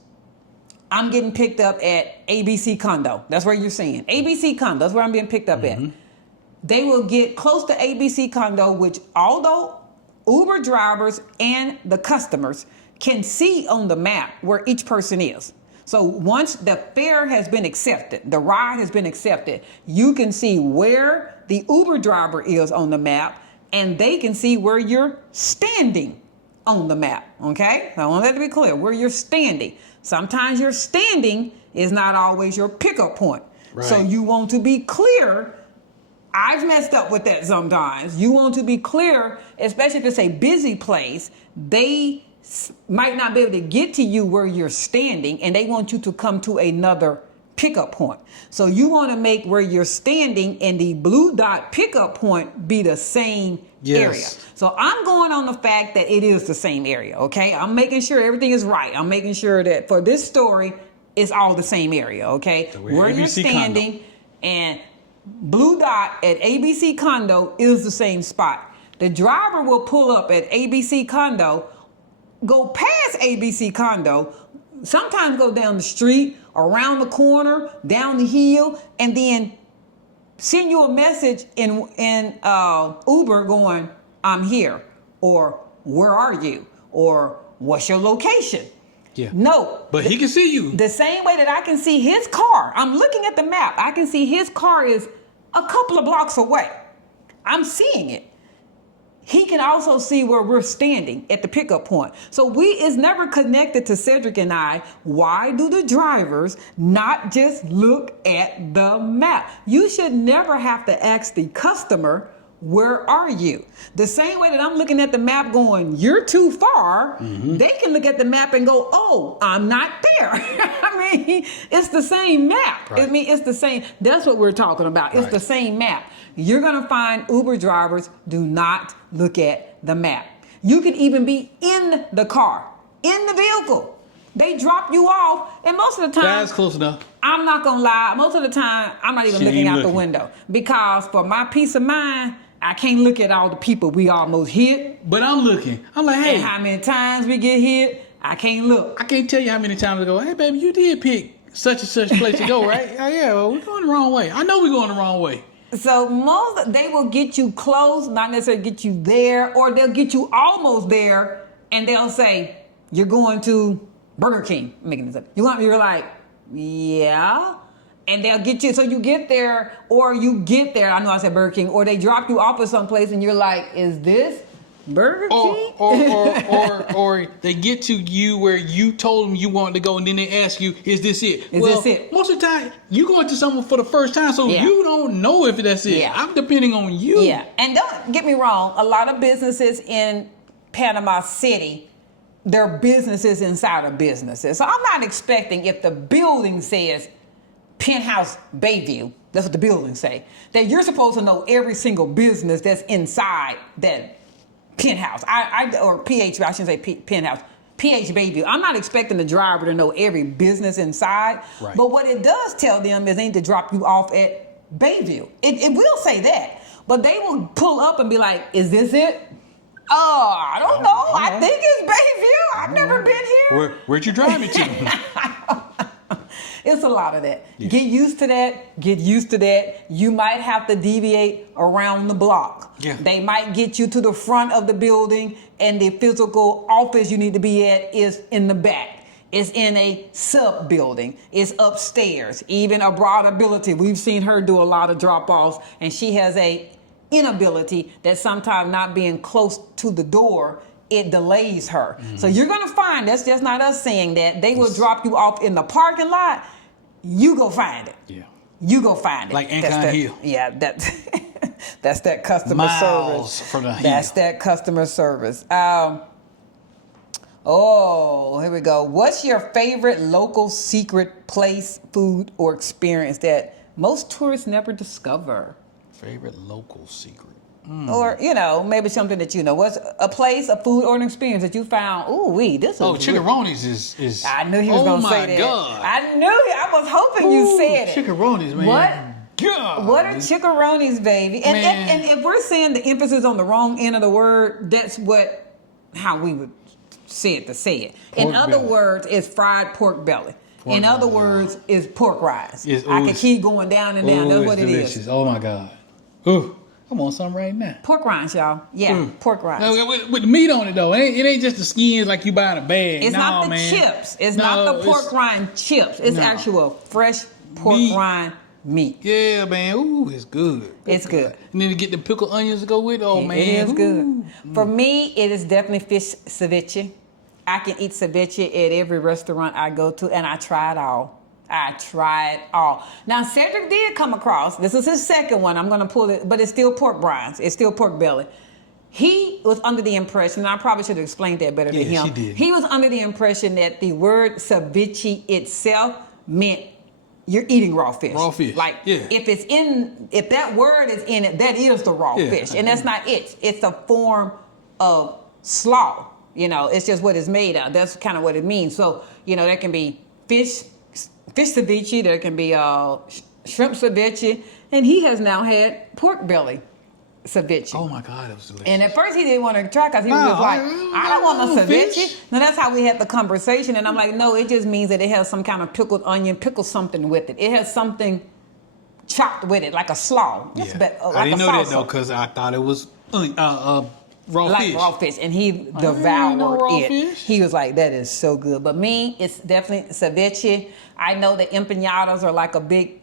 I'm getting picked up at ABC Condo, that's where you're saying ABC Condo, that's where I'm being picked up at. They will get close to ABC Condo, which although Uber drivers and the customers can see on the map where each person is. So once the fare has been accepted, the ride has been accepted, you can see where the Uber driver is on the map, and they can see where you're standing on the map, okay? I want that to be clear, where you're standing. Sometimes your standing is not always your pickup point. Right. So you want to be clear. I've messed up with that sometimes. You want to be clear, especially if it's a busy place, they might not be able to get to you where you're standing, and they want you to come to another pickup point. So you want to make where you're standing and the blue dot pickup point be the same area. So I'm going on the fact that it is the same area, okay? I'm making sure everything is right. I'm making sure that for this story, it's all the same area, okay? So where you're standing Condo. And blue dot at ABC Condo is the same spot. The driver will pull up at ABC Condo, go past ABC Condo, sometimes go down the street, around the corner, down the hill, and then send you a message in Uber going, I'm here, or where are you, or what's your location? Yeah. No. But he can see you. The same way that I can see his car. I'm looking at the map. I can see his car is a couple of blocks away. I'm seeing it. He can also see where we're standing at the pickup point. So it's never connected to Cedric and I. Why do the drivers not just look at the map? You should never have to ask the customer, where are you? The same way that I'm looking at the map going, you're too far, they can look at the map and go, oh, I'm not there. I mean, it's the same map. Right. I mean, it's the same. That's what we're talking about. It's the same map. You're going to find Uber drivers do not look at the map. You could even be in the car, in the vehicle. They drop you off, and most of the time, That's close enough. I'm not going to lie, most of the time, I'm not even She looking ain't out looking. the window. Because for my peace of mind, I can't look at all the people we almost hit. But I'm looking. I'm like, hey, And how many times we get hit, I can't look. I can't tell you how many times I go, hey, baby, you did pick such and such place to go, right? Oh, yeah, well, we're going the wrong way. I know we're going the wrong way. So they will get you close, not necessarily get you there, or they'll get you almost there, and they'll say, you're going to Burger King. I'm making this up. You're like, yeah. And they'll get you, so you get there, or you get there, I know I said Burger King, or they drop you off at some place, and you're like, is this Burger King? Or they get to you where you told them you wanted to go, and then they ask you, is this it? This it? Most of the time, you going to someone for the first time, so you don't know if that's it. Yeah. I'm depending on you. Yeah, and don't get me wrong, a lot of businesses in Panama City, they're businesses inside of businesses. So I'm not expecting, if the building says Penthouse Bayview, that's what the building say, that you're supposed to know every single business that's inside that penthouse. Or PH, I shouldn't say penthouse. PH Bayview. I'm not expecting the driver to know every business inside. Right. But what it does tell them is they need to drop you off at Bayview. It will say that. But they will pull up and be like, is this it? I don't know. I think it's Bayview. I've never been here. Where'd you drive me to? It's a lot of that. Yeah. Get used to that. Get used to that. You might have to deviate around the block. Yeah. They might get you to the front of the building, and the physical office you need to be at is in the back. It's in a sub building. It's upstairs. Even a broad ability. We've seen her do a lot of drop-offs, and she has a inability that sometimes not being close to the door, it delays her. Mm-hmm. So you're going to find, that's just not us saying that, they will drop you off in the parking lot. You go find it. Yeah. You go find it. Like Ancon Hill. Yeah, that's that customer Miles service. from the hill. That's that customer service. Here we go. What's your favorite local secret place, food, or experience that most tourists never discover? Favorite local secret. Or, maybe something that what's a place, a food, or an experience that you found, this is... Oh, Chickarooni's is... I knew he was going to say that. Oh, my God. I was hoping you said it. Chickarooni's, man. What are Chickarooni's, baby? And if we're saying the emphasis on the wrong end of the word, that's how we would say it to say it. In other words, it's fried pork belly. In other words, it's pork rinds. Yes, I can keep going down and down. That's what it is. Oh, my God. Ooh. I'm on something right now. Pork rinds, y'all. Yeah, pork rinds. No, with the meat on it, though. It ain't just the skins like you buy in a bag. It's not the chips. It's not the pork rind chips. It's actual fresh pork rind meat. Yeah, man. Ooh, it's good. It's good. And then to get the pickled onions to go with it. Oh, man. It is good. For me, it is definitely fish ceviche. I can eat ceviche at every restaurant I go to, and I try it all. Now, Cedric did come across, this is his second one, I'm going to pull it, but it's still pork rinds. It's still pork belly. He was under the impression, and I probably should have explained that better than him. She did. He was under the impression that the word ceviche itself meant you're eating raw fish. Raw fish. Like, if that word is in it, that is the raw fish. And that's not it. It's a form of slaw. It's just what it's made of. That's kind of what it means. So, there can be fish ceviche, there can be shrimp ceviche, and he has now had pork belly ceviche. Oh my God, it was delicious. And at first he didn't want to try because he was just like, I don't want no ceviche. Fish. Now that's how we had the conversation, and I'm like, no, it just means that it has some kind of pickled onion, something with it. It has something chopped with it, like a slaw. Yeah. Like I didn't know that salsa. though, because I thought it was raw fish. Raw fish, and he devoured raw it. Fish. He was like, that is so good. But me, it's definitely ceviche. I know the empanadas are like a big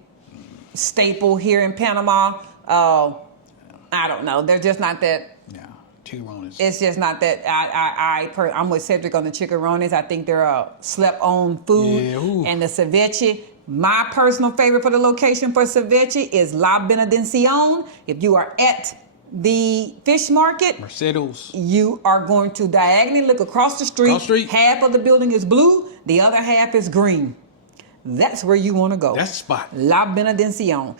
staple here in Panama. I don't know. They're just not that. Yeah, chickarooni's. It's just not that. I'm with Cedric on the chickarooni's. I think they're a slept-on food. Yeah, ooh. And the ceviche. My personal favorite for the location for ceviche is La Benedicción. If you are at the fish market, Mercedes. you are going to diagonally look across the street. Half of the building is blue, the other half is green. That's where you want to go. That's the spot. La Benedicción.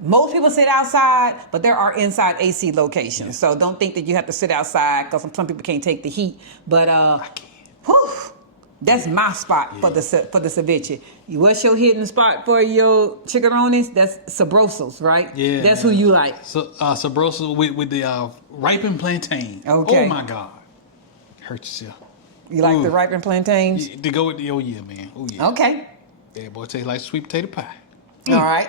Most people sit outside, but there are inside AC locations. Yeah. So don't think that you have to sit outside because some people can't take the heat. But I can. That's my spot for the ceviche. What's your hidden spot for your chickarooni's? That's Sabrosos, right? Yeah. That's who you like. So Sabrosos with the ripened plantain. Okay. Oh my God. Hurt yourself. You like the ripened plantains? To go with man. Oh yeah. Okay. That boy tastes like sweet potato pie. All right.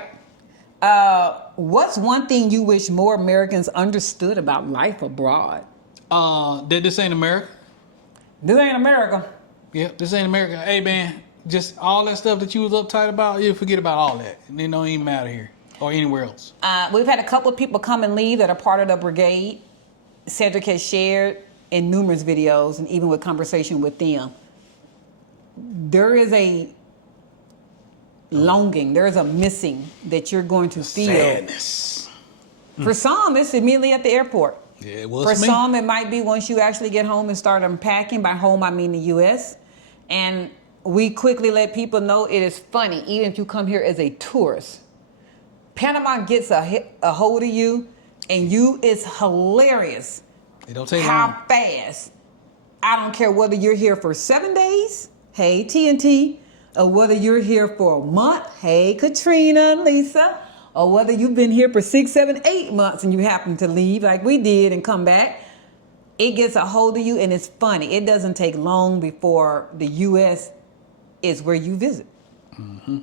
What's one thing you wish more Americans understood about life abroad? That this ain't America. This ain't America. Yeah, this ain't America. Hey man, just all that stuff that you was uptight about, you forget about all that. And it don't even matter here or anywhere else. We've had a couple of people come and leave that are part of the brigade. Cedric has shared in numerous videos and even with conversation with them. There is a longing, there is a missing that you're going to feel. Sadness. For some, it's immediately at the airport. Yeah, it was For me. some, it might be once you actually get home and start unpacking. By home, I mean the U.S. And we quickly let people know it is funny, even if you come here as a tourist. Panama gets a hold of you, and it's hilarious. It don't take how long. fast. I don't care whether you're here for 7 days, hey TNT, or whether you're here for a month, hey Katrina, Lisa, or whether you've been here for 6, 7, 8 months and you happen to leave like we did and come back, it gets a hold of you. And it's funny. It doesn't take long before the U.S. is where you visit. Mm-hmm.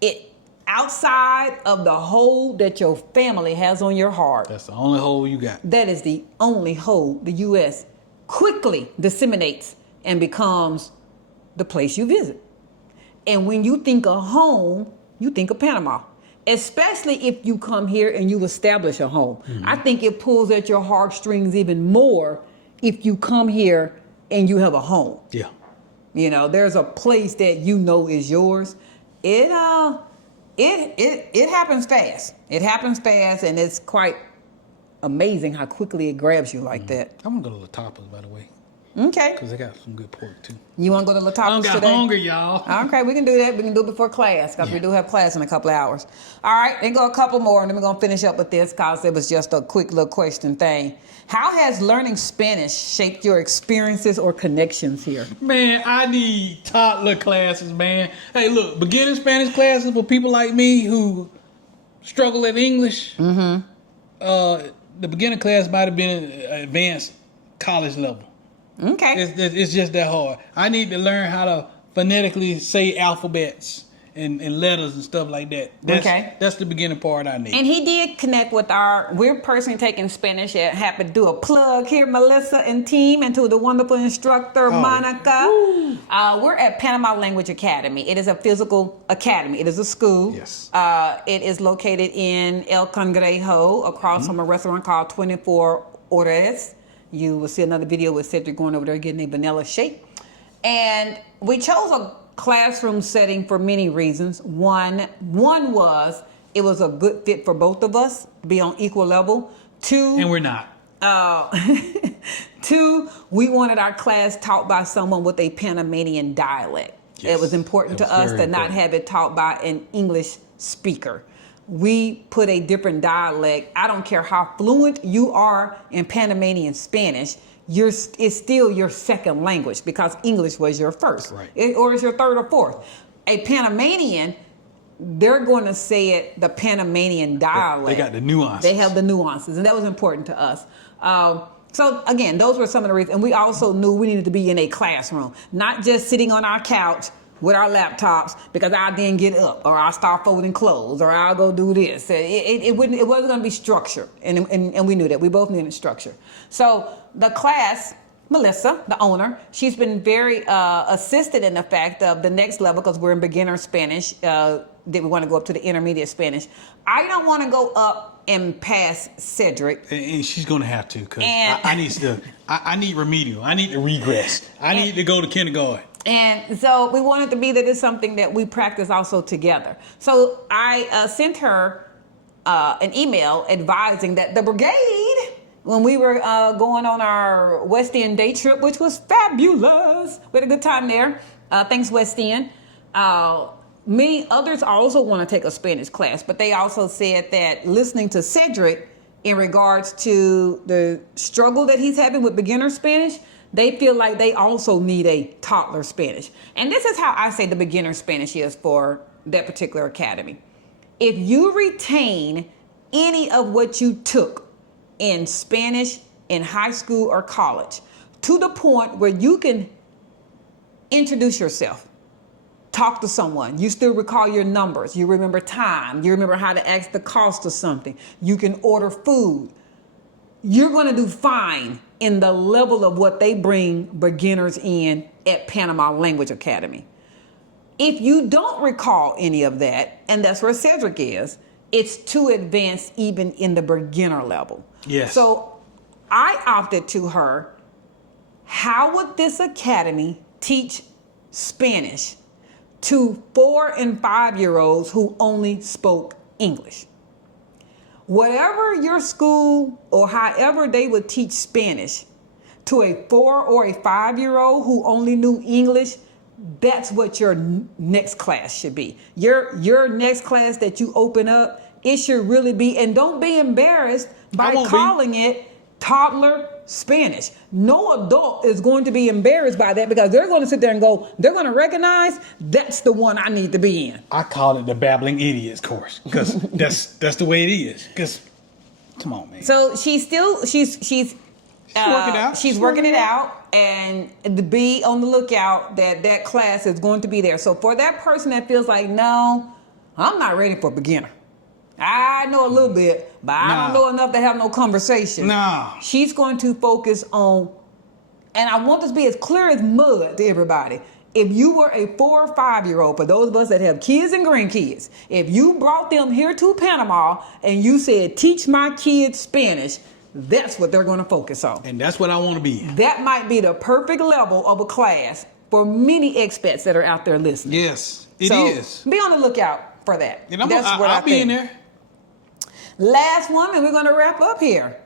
It outside of the hold that your family has on your heart. That's the only hole you got. That is the only hold the U.S. quickly disseminates and becomes the place you visit. And when you think of home, you think of Panama. Especially if you come here and you establish a home. Mm-hmm. I think it pulls at your heartstrings even more if you come here and you have a home. Yeah. You know, there's a place that you know is yours. It happens fast. It happens fast, and it's quite amazing how quickly it grabs you like that. I'm gonna go to La Tapas, by the way. Okay. Because they got some good pork too. You want to go to La Tapas today? I got hungry, y'all. Okay, we can do that. We can do it before class because we do have class in a couple of hours. All right, then go a couple more, and then we're gonna finish up with this because it was just a quick little question thing. How has learning Spanish shaped your experiences or connections here? Man, I need toddler classes, man. Hey, look, beginner Spanish classes for people like me who struggle at English. Mm-hmm. The beginner class might have been advanced college level. Okay. It's just that hard. I need to learn how to phonetically say alphabets and letters and stuff like that. That's the beginning part I need. And he did connect with we're personally taking Spanish and happy to do a plug here, Melissa and team, and to the wonderful instructor, Monica. We're at Panama Language Academy. It is a physical academy. It is a school. Yes. It is located in El Cangrejo across from a restaurant called 24 Horas. You will see another video with Cedric going over there getting a vanilla shake. And we chose a classroom setting for many reasons. One was it was a good fit for both of us to be on equal level. Two, and we're not. Two, we wanted our class taught by someone with a Panamanian dialect. Yes, it was important to us to not have it taught by an English speaker. We put a different dialect. I don't care how fluent you are in Panamanian Spanish, it's still your second language because English was your first, right? Or it's your third or fourth. A Panamanian, they're going to say it the Panamanian dialect. They got the nuances. They have the nuances, and that was important to us. So again, those were some of the reasons. And we also knew we needed to be in a classroom, not just sitting on our couch with our laptops because I'll then get up or I'll start folding clothes or I'll go do this. It wasn't going to be structure. And we knew that. We both needed structure. So the class, Melissa, the owner, she's been very assisted in the fact of the next level because we're in beginner Spanish. That we want to go up to the intermediate Spanish. I don't want to go up and pass Cedric. And she's going to have to because I need remedial. I need to regress. I need to go to kindergarten. And so we wanted to be that it's something that we practice also together. So I sent her an email advising that the brigade, when we were going on our West End day trip, which was fabulous, we had a good time there. Thanks, West End. Many others also want to take a Spanish class, but they also said that listening to Cedric in regards to the struggle that he's having with beginner Spanish, they feel like they also need a toddler Spanish. And this is how I say the beginner Spanish is for that particular academy. If you retain any of what you took in Spanish in high school or college to the point where you can introduce yourself, talk to someone, you still recall your numbers, you remember time, you remember how to ask the cost of something, you can order food, you're going to do fine in the level of what they bring beginners in at Panama Language Academy. If you don't recall any of that, and that's where Cedric is, it's too advanced even in the beginner level. Yes. So I opted to her, how would this academy teach Spanish to 4 and 5-year-olds who only spoke English? Whatever your school or however they would teach Spanish to a 4 or a 5-year-old who only knew English, that's what your next class should be. Your next class that you open up, it should really be, and don't be embarrassed by calling it toddler Spanish. No adult is going to be embarrassed by that because they're going to sit there and go, they're going to recognize that's the one I need to be in. I call it the babbling idiots course because that's the way it is. Because, come on, man. So she's working it out. She's working it out, and to be on the lookout that class is going to be there. So for that person that feels like, no, I'm not ready for beginner. I know a little bit, but I don't know enough to have no conversation. No. She's going to focus on, and I want this to be as clear as mud to everybody. If you were a 4 or 5-year-old, for those of us that have kids and grandkids, if you brought them here to Panama and you said, teach my kids Spanish, that's what they're going to focus on. And that's what I want to be in. That might be the perfect level of a class for many expats that are out there listening. Yes, it is. Be on the lookout for that. And I'll be in there. Last one, and we're going to wrap up here.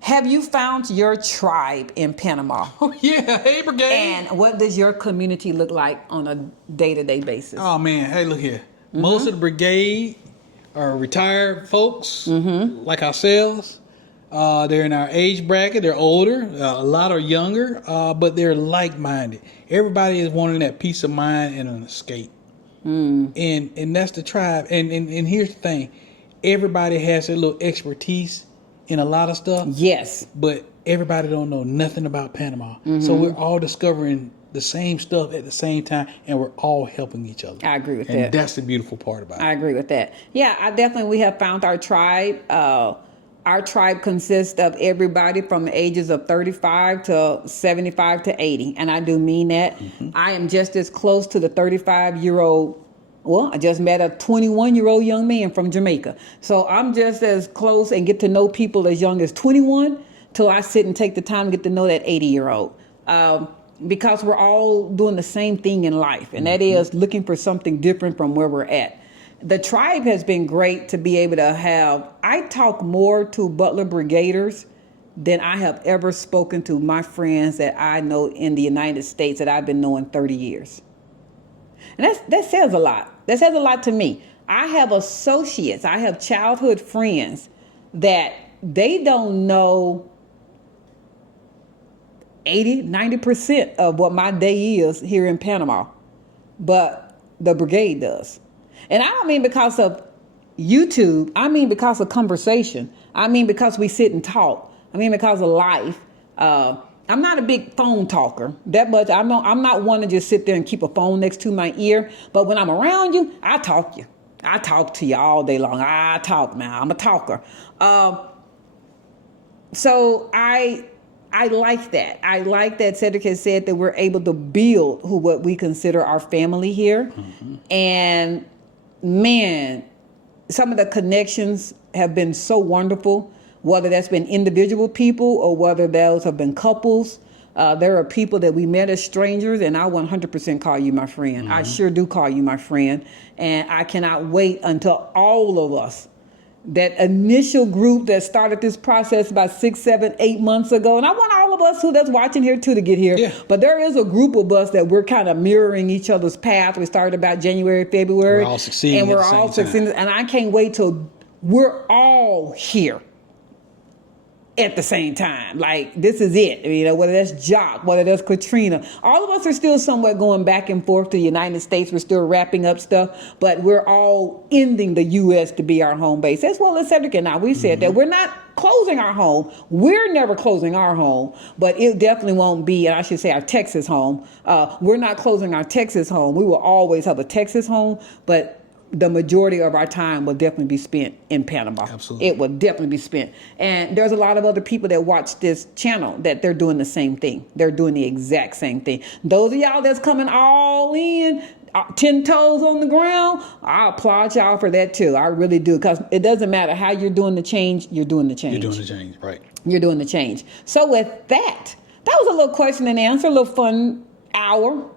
Have you found your tribe in Panama? Oh, yeah. Hey, brigade. And what does your community look like on a day-to-day basis? Oh, man. Hey, look here. Most of the brigade are retired folks like ourselves. They're in our age bracket. They're older. A lot are younger, but they're like-minded. Everybody is wanting that peace of mind and an escape. And that's the tribe. And here's the thing. Everybody has a little expertise in a lot of stuff. Yes. But everybody don't know nothing about Panama. So we're all discovering the same stuff at the same time, and we're all helping each other. I agree with that. And that's the beautiful part about it. I agree with that. Yeah, we have found our tribe. Our tribe consists of everybody from the ages of 35 to 75 to 80. And I do mean that. I am just as close to the 35-year-old. Well, I just met a 21-year-old young man from Jamaica. So I'm just as close and get to know people as young as 21 till I sit and take the time to get to know that 80-year-old. Because we're all doing the same thing in life, and that is looking for something different from where we're at. The tribe has been great to be able to have. I talk more to Butler Brigaders than I have ever spoken to my friends that I know in the United States that I've been knowing 30 years. And that says a lot. That says a lot to me. I have associates, I have childhood friends that they don't know 80, 90% of what my day is here in Panama, but the brigade does. And I don't mean because of YouTube. I mean because of conversation. I mean because we sit and talk. I mean because of life. I'm not a big phone talker that much. I'm not one to just sit there and keep a phone next to my ear. But when I'm around you, I talk to you. I talk to you all day long. I talk, man. I'm a talker. So I like that. I like that Cedric has said that we're able to build what we consider our family here. And man, some of the connections have been so wonderful. Whether that's been individual people or whether those have been couples. There are people that we met as strangers, and I 100% call you my friend. I sure do call you my friend. And I cannot wait until all of us, that initial group that started this process about 6, 7, 8 months ago, and I want all of us that's watching here too to get here. Yeah. But there is a group of us that we're kind of mirroring each other's path. We started about January, February. We're all succeeding. And we're all succeeding. And I can't wait till we're all here at the same time. Like, this is it. You know, whether that's Jock, whether that's Katrina. All of us are still somewhat going back and forth to the United States. We're still wrapping up stuff, but we're all ending the U.S. to be our home base. As well as Cedric and I, we said that we're not closing our home. We're never closing our home, but it definitely won't be, and I should say our Texas home. We're not closing our Texas home. We will always have a Texas home, but the majority of our time will definitely be spent in Panama. Absolutely. It will definitely be spent. And there's a lot of other people that watch this channel that they're doing the same thing. They're doing the exact same thing. Those of y'all that's coming all in, 10 toes on the ground, I applaud y'all for that too. I really do. Because it doesn't matter how you're doing the change, you're doing the change. You're doing the change, right. You're doing the change. So with that was a little question and answer, a little fun hour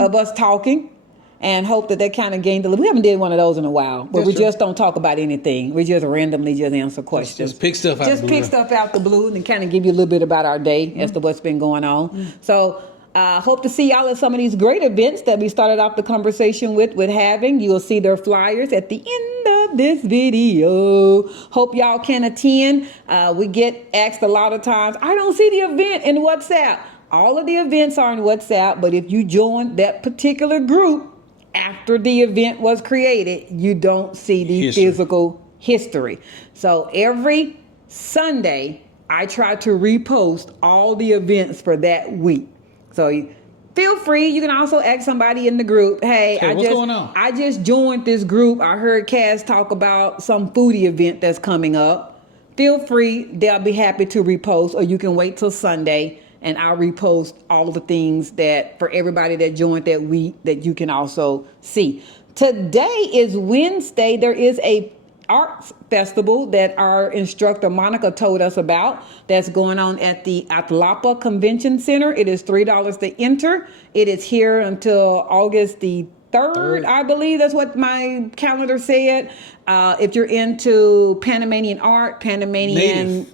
of us talking. And hope that kind of gained we haven't did one of those in a while, but we just don't talk about anything. We just randomly just answer questions. Just pick stuff out. Just pick stuff out the blue and kind of give you a little bit about our day as to what's been going on. So hope to see y'all at some of these great events that we started off the conversation with having. You will see their flyers at the end of about this video. Hope y'all can attend. We get asked a lot of times, I don't see the event in WhatsApp. All of the events are in WhatsApp, but if you join that particular group after the event was created, you don't see the physical history. So every Sunday, I try to repost all the events for that week. So feel free. You can also ask somebody in the group, hey, what's going on? I just joined this group. I heard Cass talk about some foodie event that's coming up. Feel free. They'll be happy to repost, or you can wait till Sunday and I'll repost all the things that for everybody that joined that week that you can also see. Today is Wednesday. There is a arts festival that our instructor Monica told us about that's going on at the Atlapa Convention Center. It is $3 to enter. It is here until August the 3rd, I believe. That's what my calendar said. If you're into Panamanian art, Panamanian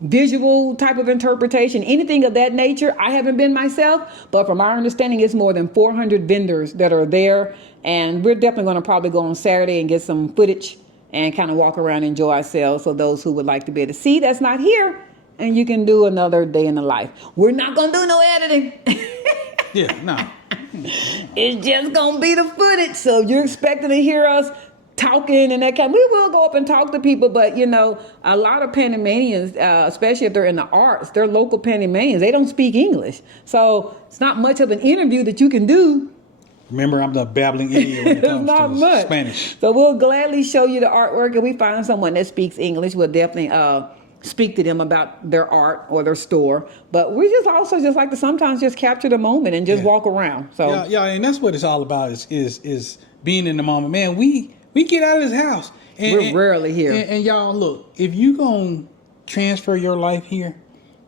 visual type of interpretation, anything of that nature. I haven't been myself, but from our understanding, it's more than 400 vendors that are there. And we're definitely going to probably go on Saturday and get some footage and kind of walk around and enjoy ourselves. So those who would like to be able to see, that's not here. And you can do another day in the life. We're not going to do no editing. Yeah, no. It's just going to be the footage. So you're expecting to hear us talking and that kind. We will go up and talk to people, but you know, a lot of Panamanians, especially if they're in the arts, they're local Panamanians. They don't speak English, so it's not much of an interview that you can do. Remember, I'm the babbling idiot when it comes not to much. Spanish. So we'll gladly show you the artwork, and we find someone that speaks English, we'll definitely speak to them about their art or their store. But we just also just like to sometimes just capture the moment and just walk around. So yeah, and that's what it's all about is being in the moment. Man, we get out of this house. And, we're rarely here. And y'all, look, if you gonna transfer your life here,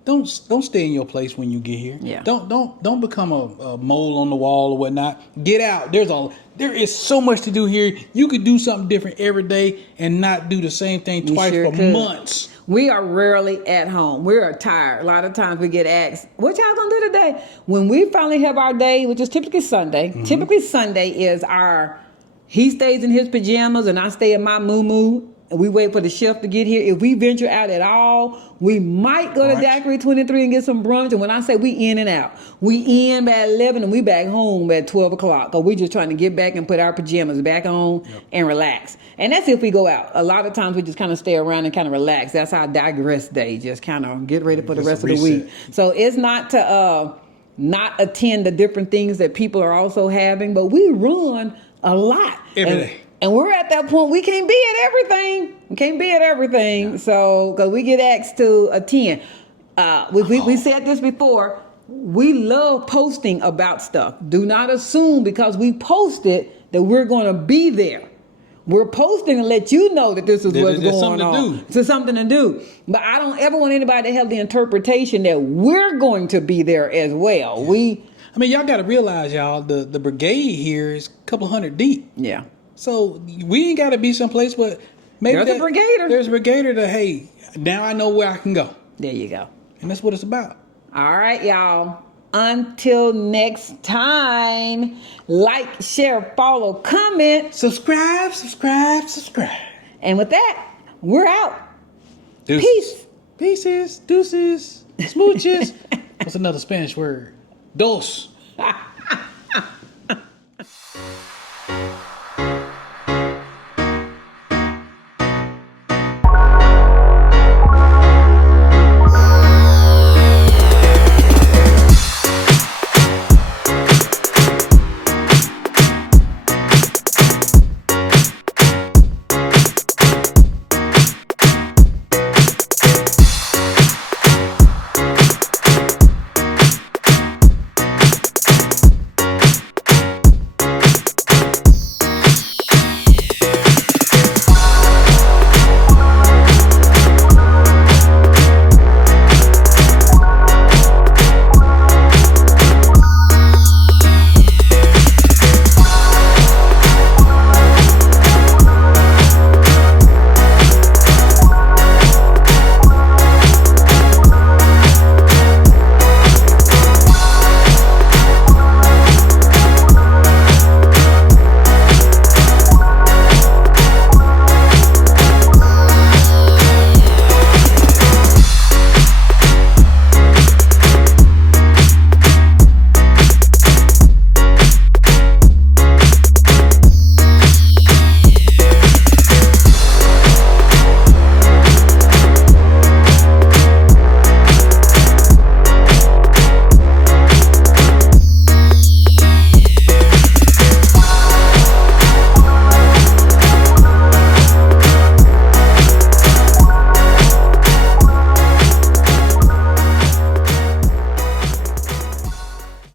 don't stay in your place when you get here. Yeah. Don't become a mole on the wall or whatnot. Get out. There is so much to do here. You could do something different every day and not do the same thing twice for months. We are rarely at home. We're tired. A lot of times we get asked, what y'all gonna do today? When we finally have our day, which is typically Sunday. Mm-hmm. Typically Sunday is he stays in his pajamas and I stay in my muumuu, and we wait for the chef to get here. If we venture out at all, we might go to Daiquiri 23 and get some brunch. And when I say we in and out, we in by 11 and we back home at 12 o'clock. Or we just trying to get back and put our pajamas back on and relax. And that's if we go out. A lot of times we just kind of stay around and kind of relax. That's our digress day. Just kind of get ready for the rest of the week. So it's not to not attend the different things that people are also having, but we run a lot. Every day. And we're at that point, we can't be at everything. We can't be at everything. No. So, because we get asked to attend. We said this before. We love posting about stuff. Do not assume because we posted that we're going to be there. We're posting to let you know that this is what's going on. It's something to do. But I don't ever want anybody to have the interpretation that we're going to be there as well. Y'all got to realize, y'all, the brigade here is a couple hundred deep. Yeah. So we ain't got to be someplace, but maybe there's a brigader. There's a brigader that, hey, now I know where I can go. There you go. And that's what it's about. All right, y'all. Until next time, like, share, follow, comment. Subscribe. And with that, we're out. Deuces. Peace. Pieces, deuces, smooches. What's another Spanish word? Dos.